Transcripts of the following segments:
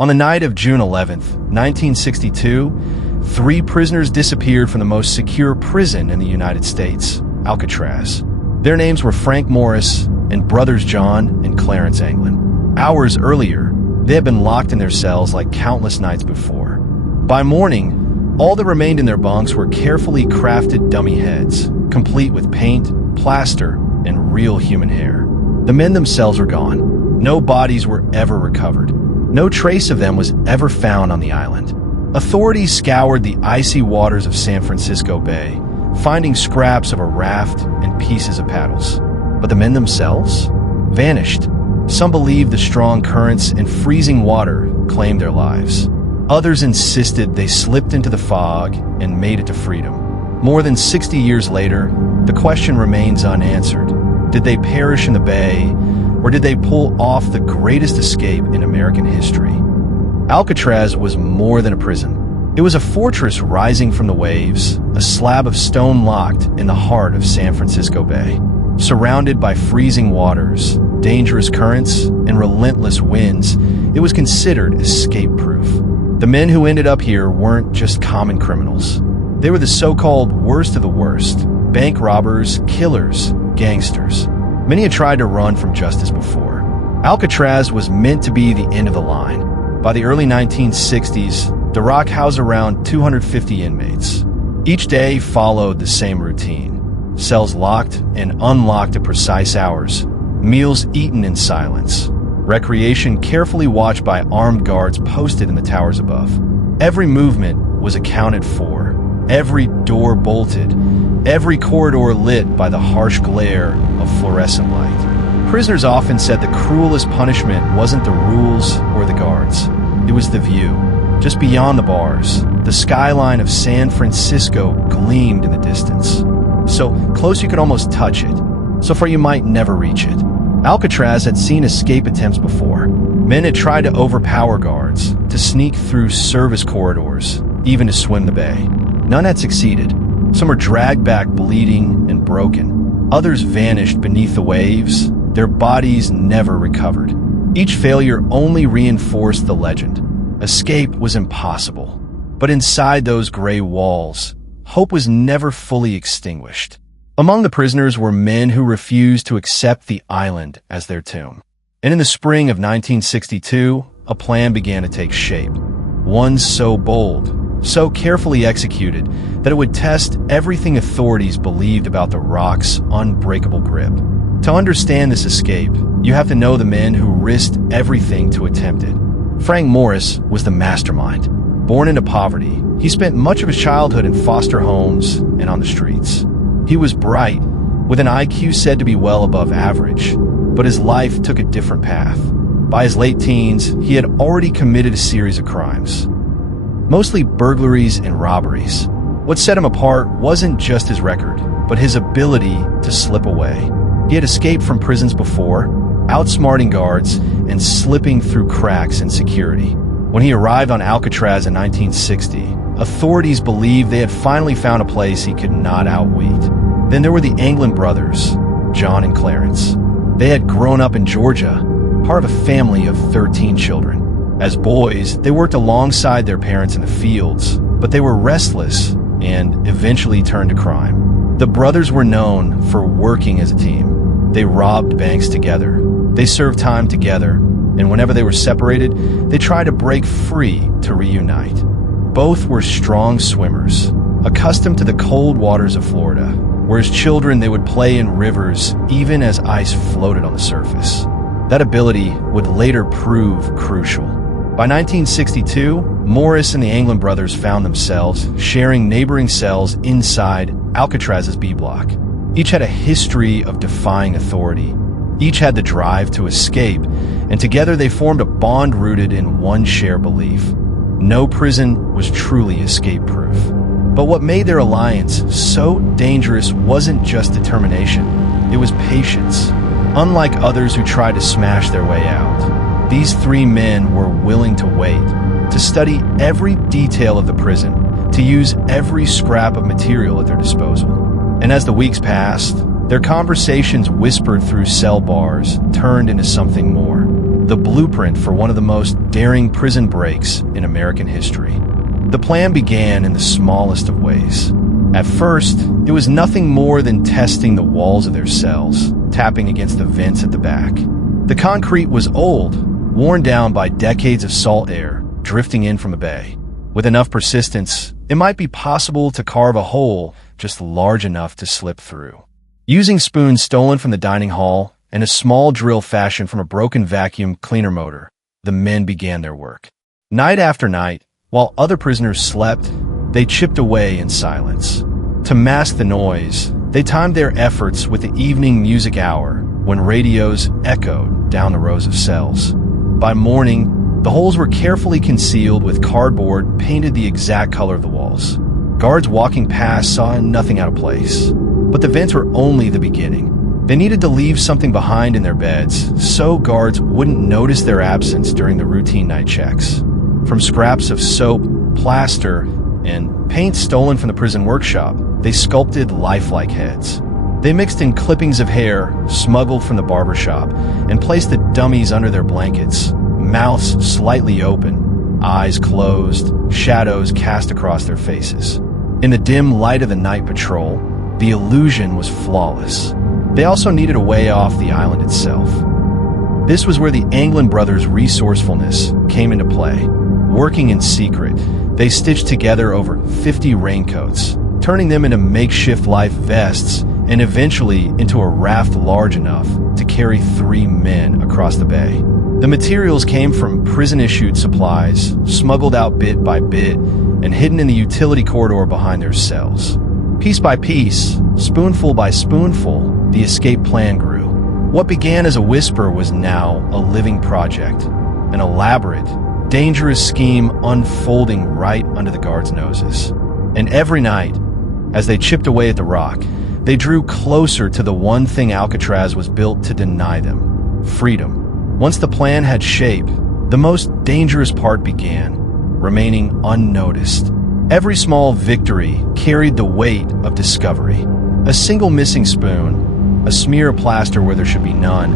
On the night of June 11th, 1962, 3 prisoners disappeared from the most secure prison in the United States, Alcatraz. Their names were Frank Morris and brothers John and Clarence Anglin. Hours earlier, they had been locked in their cells like countless nights before. By morning, all that remained in their bunks were carefully crafted dummy heads, complete with paint, plaster, and real human hair. The men themselves were gone. No bodies were ever recovered. No trace of them was ever found on the island. Authorities scoured the icy waters of San Francisco Bay, finding scraps of a raft and pieces of paddles. But the men themselves vanished. Some believed the strong currents and freezing water claimed their lives. Others insisted they slipped into the fog and made it to freedom. More than 60 years later, the question remains unanswered. Did they perish in the bay, or did they pull off the greatest escape in American history? Alcatraz was more than a prison. It was a fortress rising from the waves, a slab of stone locked in the heart of San Francisco Bay. Surrounded by freezing waters, dangerous currents, and relentless winds, it was considered escape-proof. The men who ended up here weren't just common criminals. They were the so-called worst of the worst: bank robbers, killers, gangsters. Many had tried to run from justice before. Alcatraz was meant to be the end of the line. By the early 1960s, the Rock housed around 250 inmates. Each day followed the same routine: cells locked and unlocked at precise hours, meals eaten in silence, recreation carefully watched by armed guards posted in the towers above. Every movement was accounted for, every door bolted, every corridor lit by the harsh glare of fluorescent light. Prisoners often said the cruelest punishment wasn't the rules or the guards. It was the view. Just beyond the bars, the skyline of San Francisco gleamed in the distance. So close you could almost touch it, so far you might never reach it. Alcatraz had seen escape attempts before. Men had tried to overpower guards, to sneak through service corridors, even to swim the bay. None had succeeded. Some were dragged back bleeding and broken. Others vanished beneath the waves, their bodies never recovered. Each failure only reinforced the legend. Escape was impossible. But inside those gray walls, hope was never fully extinguished. Among the prisoners were men who refused to accept the island as their tomb. And in the spring of 1962, a plan began to take shape. One so bold, so carefully executed, that it would test everything authorities believed about the Rock's unbreakable grip. To understand this escape, you have to know the men who risked everything to attempt it. Frank Morris was the mastermind. Born into poverty, he spent much of his childhood in foster homes and on the streets. He was bright, with an IQ said to be well above average, but his life took a different path. By his late teens, he had already committed a series of crimes, mostly burglaries and robberies. What set him apart wasn't just his record, but his ability to slip away. He had escaped from prisons before, outsmarting guards and slipping through cracks in security. When he arrived on Alcatraz in 1960, authorities believed they had finally found a place he could not outwit. Then there were the Anglin brothers, John and Clarence. They had grown up in Georgia, part of a family of 13 children. As boys, they worked alongside their parents in the fields, but they were restless and eventually turned to crime. The brothers were known for working as a team. They robbed banks together. They served time together, and whenever they were separated, they tried to break free to reunite. Both were strong swimmers, accustomed to the cold waters of Florida, where as children they would play in rivers even as ice floated on the surface. That ability would later prove crucial. By 1962, Morris and the Anglin brothers found themselves sharing neighboring cells inside Alcatraz's B block. Each had a history of defying authority. Each had the drive to escape, and together they formed a bond rooted in one shared belief: no prison was truly escape-proof. But what made their alliance so dangerous wasn't just determination, it was patience. Unlike others who tried to smash their way out, these 3 men were willing to wait, to study every detail of the prison, to use every scrap of material at their disposal. And as the weeks passed, their conversations whispered through cell bars turned into something more. the blueprint for one of the most daring prison breaks in American history. The plan began in the smallest of ways. At first, it was nothing more than testing the walls of their cells, tapping against the vents at the back. The concrete was old, worn down by decades of salt air drifting in from a bay. With enough persistence, it might be possible to carve a hole just large enough to slip through. Using spoons stolen from the dining hall and a small drill fashioned from a broken vacuum cleaner motor, the men began their work. Night after night, while other prisoners slept, they chipped away in silence. To mask the noise, they timed their efforts with the evening music hour when radios echoed down the rows of cells. By morning, the holes were carefully concealed with cardboard painted the exact color of the walls. Guards walking past saw nothing out of place. But the vents were only the beginning. They needed to leave something behind in their beds so guards wouldn't notice their absence during the routine night checks. From scraps of soap, plaster, and paint stolen from the prison workshop, they sculpted lifelike heads. They mixed in clippings of hair smuggled from the barber shop and placed the dummies under their blankets, mouths slightly open, eyes closed, shadows cast across their faces. In the dim light of the night patrol, the illusion was flawless. They also needed a way off the island itself. This was where the Anglin brothers' resourcefulness came into play. Working in secret, they stitched together over 50 raincoats, turning them into makeshift life vests and eventually into a raft large enough to carry 3 men across the bay. The materials came from prison-issued supplies, smuggled out bit by bit, and hidden in the utility corridor behind their cells. Piece by piece, spoonful by spoonful, the escape plan grew. What began as a whisper was now a living project, an elaborate, dangerous scheme unfolding right under the guards' noses. And every night, as they chipped away at the rock, they drew closer to the one thing Alcatraz was built to deny them: freedom. Once the plan had shape, the most dangerous part began, remaining unnoticed. Every small victory carried the weight of discovery. A single missing spoon, a smear of plaster where there should be none,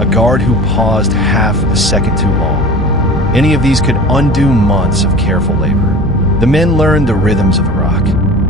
a guard who paused half a second too long. Any of these could undo months of careful labor. The men learned the rhythms of the rock.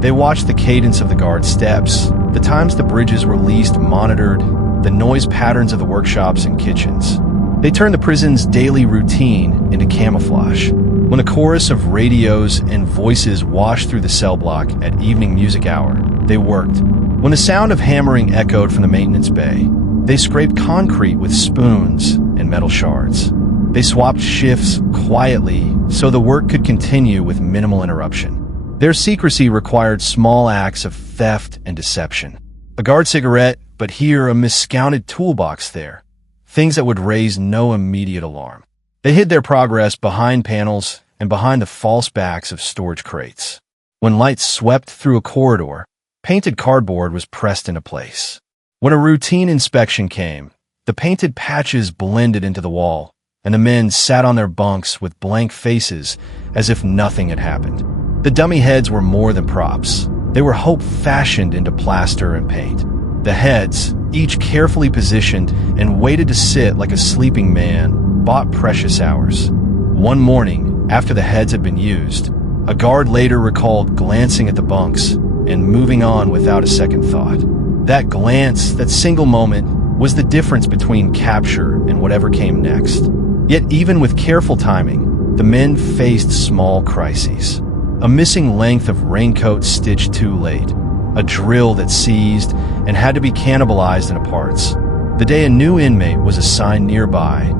They watched the cadence of the guard's steps, the times the bridges were least monitored, the noise patterns of the workshops and kitchens. They turned the prison's daily routine into camouflage. When a chorus of radios and voices washed through the cell block at evening music hour, they worked. When the sound of hammering echoed from the maintenance bay, they scraped concrete with spoons and metal shards. They swapped shifts quietly so the work could continue with minimal interruption. Their secrecy required small acts of theft and deception. A guard cigarette, but here a miscounted toolbox there. Things that would raise no immediate alarm. They hid their progress behind panels and behind the false backs of storage crates. When light swept through a corridor, painted cardboard was pressed into place. When a routine inspection came, the painted patches blended into the wall, and the men sat on their bunks with blank faces as if nothing had happened. The dummy heads were more than props. They were hope fashioned into plaster and paint. The heads, each carefully positioned and waited to sit like a sleeping man, bought precious hours. One morning, after the heads had been used, a guard later recalled glancing at the bunks and moving on without a second thought. That glance, that single moment, was the difference between capture and whatever came next. Yet even with careful timing, the men faced small crises. A missing length of raincoat stitched too late, a drill that seized and had to be cannibalized into parts. The day a new inmate was assigned nearby,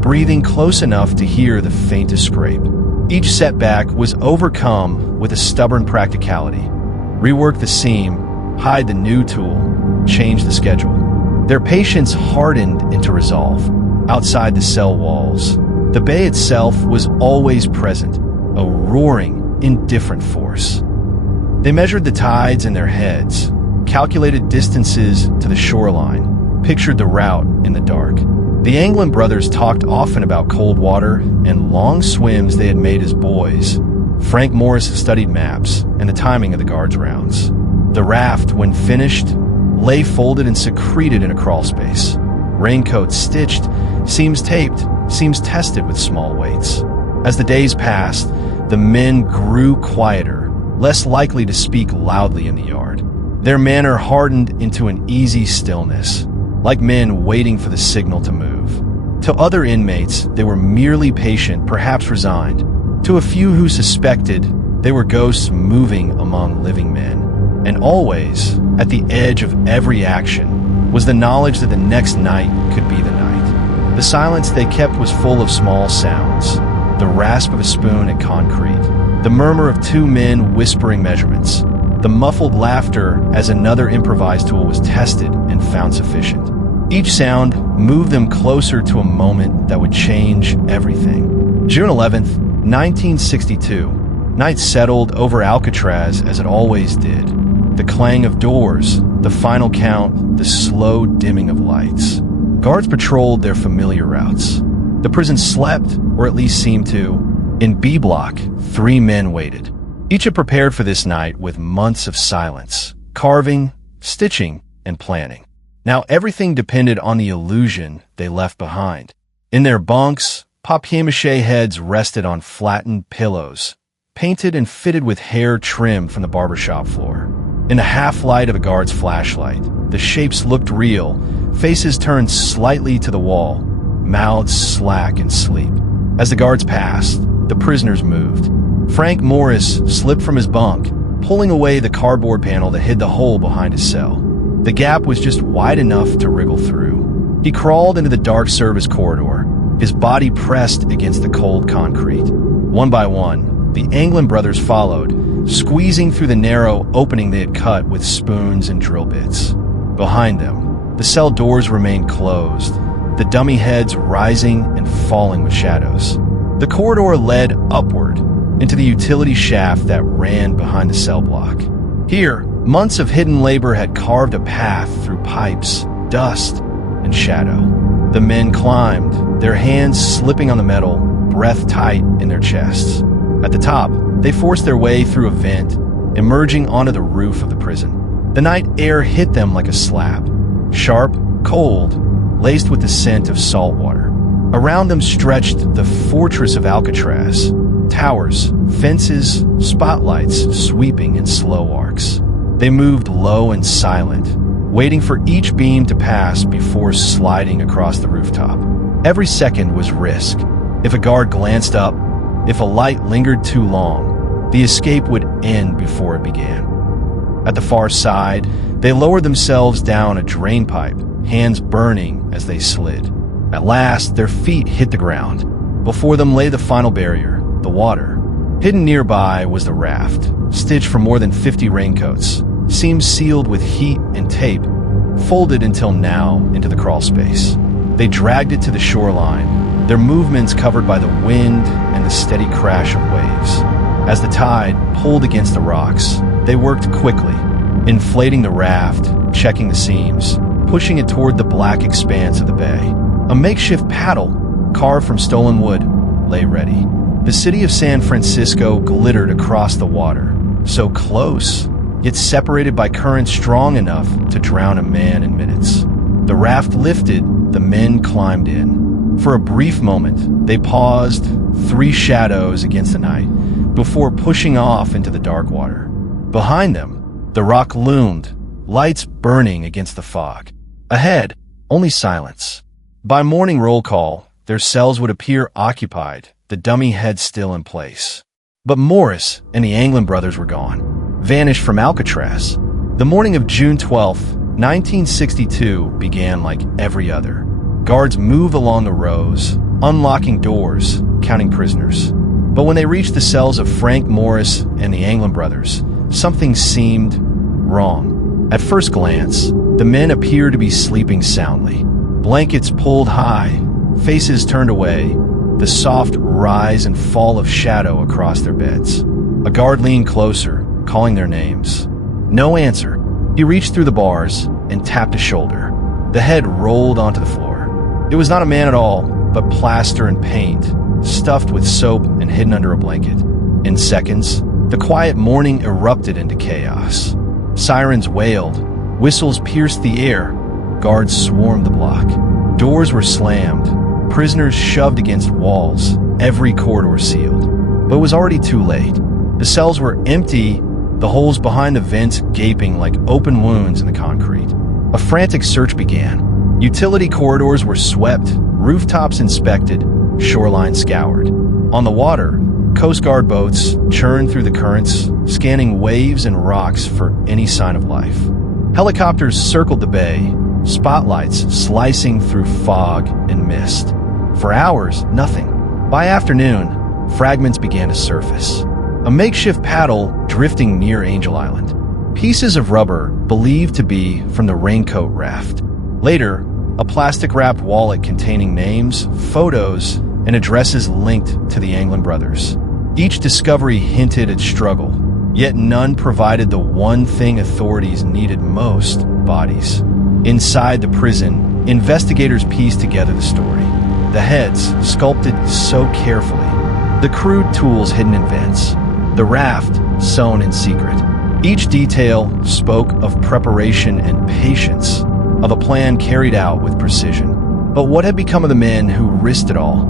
breathing close enough to hear the faintest scrape. Each setback was overcome with a stubborn practicality. Rework the seam, hide the new tool, change the schedule. Their patience hardened into resolve. Outside the cell walls, the bay itself was always present, a roaring, indifferent force. They measured the tides in their heads, calculated distances to the shoreline, pictured the route in the dark. The Anglin brothers talked often about cold water and long swims they had made as boys. Frank Morris studied maps and the timing of the guards' rounds. The raft, when finished, lay folded and secreted in a crawl space. Raincoats stitched, seams taped, seems tested with small weights. As the days passed, the men grew quieter, less likely to speak loudly in the yard. Their manner hardened into an easy stillness, like men waiting for the signal to move. To other inmates, they were merely patient, perhaps resigned. To a few who suspected, they were ghosts moving among living men. And always, at the edge of every action, was the knowledge that the next night could be the night. The silence they kept was full of small sounds: the rasp of a spoon at concrete, the murmur of two men whispering measurements, the muffled laughter as another improvised tool was tested and found sufficient. Each sound moved them closer to a moment that would change everything. June 11th, 1962. Night settled over Alcatraz as it always did. The clang of doors, the final count, the slow dimming of lights. Guards patrolled their familiar routes. The prison slept, or at least seemed to. In B Block, 3 men waited. Each had prepared for this night with months of silence, carving, stitching, and planning. Now everything depended on the illusion they left behind. In their bunks, papier-mâché heads rested on flattened pillows, painted and fitted with hair trimmed from the barbershop floor. In the half-light of a guard's flashlight, the shapes looked real, faces turned slightly to the wall, mouths slack in sleep. As the guards passed, the prisoners moved. Frank Morris slipped from his bunk, pulling away the cardboard panel that hid the hole behind his cell. The gap was just wide enough to wriggle through. He crawled into the dark service corridor, his body pressed against the cold concrete. One by one, the Anglin brothers followed, squeezing through the narrow opening they had cut with spoons and drill bits. Behind them, the cell doors remained closed, the dummy heads rising and falling with shadows. The corridor led upward into the utility shaft that ran behind the cell block. Here, months of hidden labor had carved a path through pipes, dust, and shadow. The men climbed, their hands slipping on the metal, breath tight in their chests. At the top, they forced their way through a vent, emerging onto the roof of the prison. The night air hit them like a slap, sharp, cold, laced with the scent of salt water. Around them stretched the fortress of Alcatraz, towers, fences, spotlights sweeping in slow arcs. They moved low and silent, waiting for each beam to pass before sliding across the rooftop. Every second was risk. If a guard glanced up, if a light lingered too long, the escape would end before it began. At the far side, they lowered themselves down a drain pipe, hands burning as they slid. At last, their feet hit the ground. Before them lay the final barrier, the water. Hidden nearby was the raft, stitched from more than 50 raincoats, seams sealed with heat and tape, folded until now into the crawl space. They dragged it to the shoreline, their movements covered by the wind and the steady crash of waves. As the tide pulled against the rocks, they worked quickly, inflating the raft, checking the seams, pushing it toward the black expanse of the bay. A makeshift paddle, carved from stolen wood, lay ready. The city of San Francisco glittered across the water, so close, yet separated by currents strong enough to drown a man in minutes. The raft lifted, the men climbed in. For a brief moment, they paused, 3 shadows against the night, before pushing off into the dark water. Behind them, the rock loomed, lights burning against the fog. Ahead, only silence. By morning roll call, their cells would appear occupied, the dummy heads still in place. But Morris and the Anglin brothers were gone, vanished from Alcatraz. The morning of June 12th, 1962 began like every other. Guards moved along the rows, unlocking doors, counting prisoners. But when they reached the cells of Frank Morris and the Anglin brothers, something seemed wrong. At first glance, the men appeared to be sleeping soundly. Blankets pulled high, faces turned away, the soft rise and fall of shadow across their beds. A guard leaned closer, calling their names. No answer. He reached through the bars and tapped a shoulder. The head rolled onto the floor. It was not a man at all, but plaster and paint, stuffed with soap and hidden under a blanket. In seconds, the quiet morning erupted into chaos. Sirens wailed, whistles pierced the air, guards swarmed the block. Doors were slammed, prisoners shoved against walls, every corridor sealed. But it was already too late. The cells were empty, the holes behind the vents gaping like open wounds in the concrete. A frantic search began. Utility corridors were swept, rooftops inspected, shoreline scoured. On the water, Coast Guard boats churned through the currents, scanning waves and rocks for any sign of life. Helicopters circled the bay, spotlights slicing through fog and mist. For hours, nothing. By afternoon, fragments began to surface. A makeshift paddle drifting near Angel Island. Pieces of rubber believed to be from the raincoat raft. Later, a plastic-wrapped wallet containing names, photos, and addresses linked to the Anglin brothers. Each discovery hinted at struggle, yet none provided the one thing authorities needed most: bodies. Inside the prison, investigators pieced together the story. The heads, sculpted so carefully. The crude tools hidden in vents. The raft, sewn in secret. Each detail spoke of preparation and patience, of a plan carried out with precision. But what had become of the men who risked it all?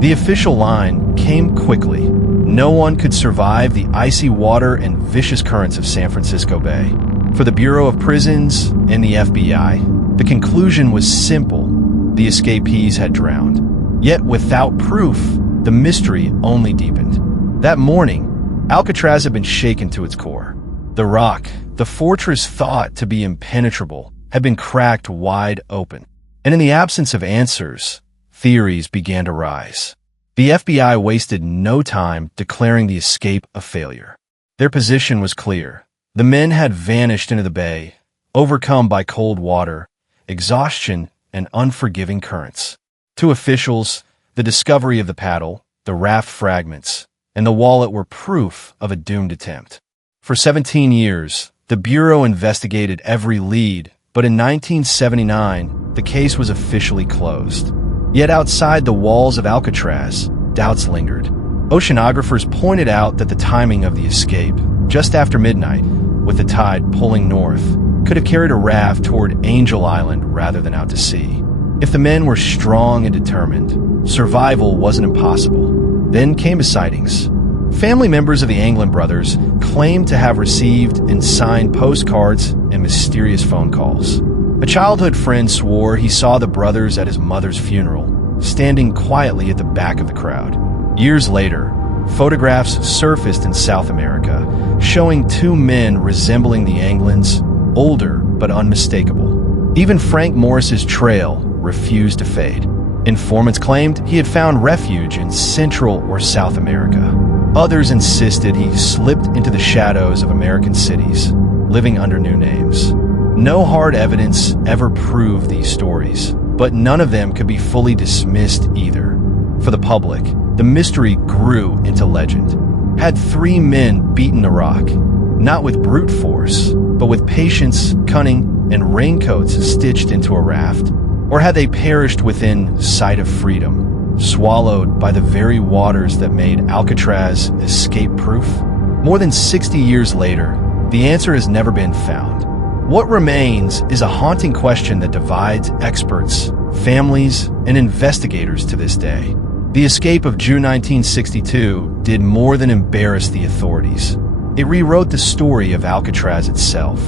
The official line came quickly. No one could survive the icy water and vicious currents of San Francisco Bay. For the Bureau of Prisons and the FBI, the conclusion was simple. The escapees had drowned. Yet without proof, the mystery only deepened. That morning, Alcatraz had been shaken to its core. The rock, the fortress thought to be impenetrable, had been cracked wide open. And in the absence of answers, theories began to rise. The FBI wasted no time declaring the escape a failure. Their position was clear. The men had vanished into the bay, overcome by cold water, exhaustion, and unforgiving currents. To officials, the discovery of the paddle, the raft fragments, and the wallet were proof of a doomed attempt. For 17 years, the Bureau investigated every lead, but in 1979, the case was officially closed. Yet outside the walls of Alcatraz, doubts lingered. Oceanographers pointed out that the timing of the escape, just after midnight, with the tide pulling north, could have carried a raft toward Angel Island rather than out to sea. If the men were strong and determined, survival wasn't impossible. Then came the sightings. Family members of the Anglin brothers claimed to have received and signed postcards and mysterious phone calls. A childhood friend swore he saw the brothers at his mother's funeral, standing quietly at the back of the crowd. Years later, photographs surfaced in South America, showing two men resembling the Anglins, older but unmistakable. Even Frank Morris's trail refused to fade. Informants claimed he had found refuge in Central or South America. Others insisted he slipped into the shadows of American cities, living under new names. No hard evidence ever proved these stories, but none of them could be fully dismissed either. For the public, the mystery grew into legend. Had three men beaten the rock, not with brute force, but with patience, cunning, and raincoats stitched into a raft? Or had they perished within sight of freedom, swallowed by the very waters that made Alcatraz escape-proof? More than 60 years later, the answer has never been found. What remains is a haunting question that divides experts, families, and investigators to this day. The escape of June 1962 did more than embarrass the authorities. It rewrote the story of Alcatraz itself.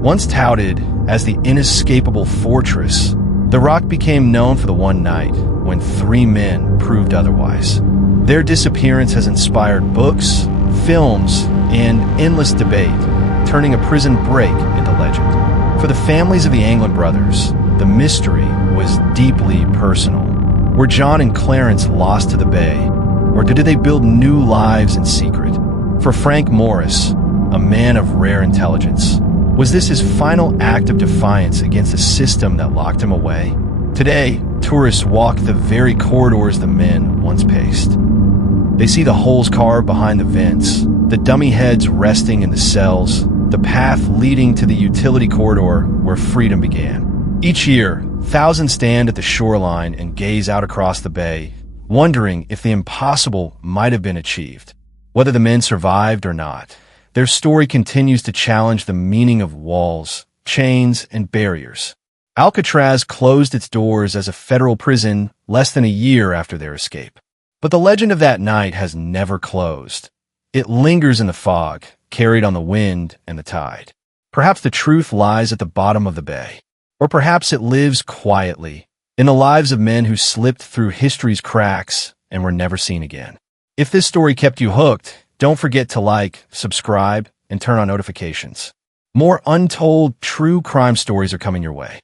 Once touted as the inescapable fortress, the rock became known for the one night when three men proved otherwise. Their disappearance has inspired books, films, and endless debate, turning a prison break into legend. For the families of the Anglin brothers, the mystery was deeply personal. Were John and Clarence lost to the bay, or did they build new lives in secret? For Frank Morris, a man of rare intelligence, was this his final act of defiance against the system that locked him away? Today, tourists walk the very corridors the men once paced. They see the holes carved behind the vents, the dummy heads resting in the cells, the path leading to the utility corridor where freedom began. Each year, thousands stand at the shoreline and gaze out across the bay, wondering if the impossible might have been achieved. Whether the men survived or not, their story continues to challenge the meaning of walls, chains, and barriers. Alcatraz closed its doors as a federal prison less than a year after their escape. But the legend of that night has never closed. It lingers in the fog, carried on the wind and the tide. Perhaps the truth lies at the bottom of the bay. Or perhaps it lives quietly, in the lives of men who slipped through history's cracks and were never seen again. If this story kept you hooked, don't forget to like, subscribe, and turn on notifications. More untold true crime stories are coming your way.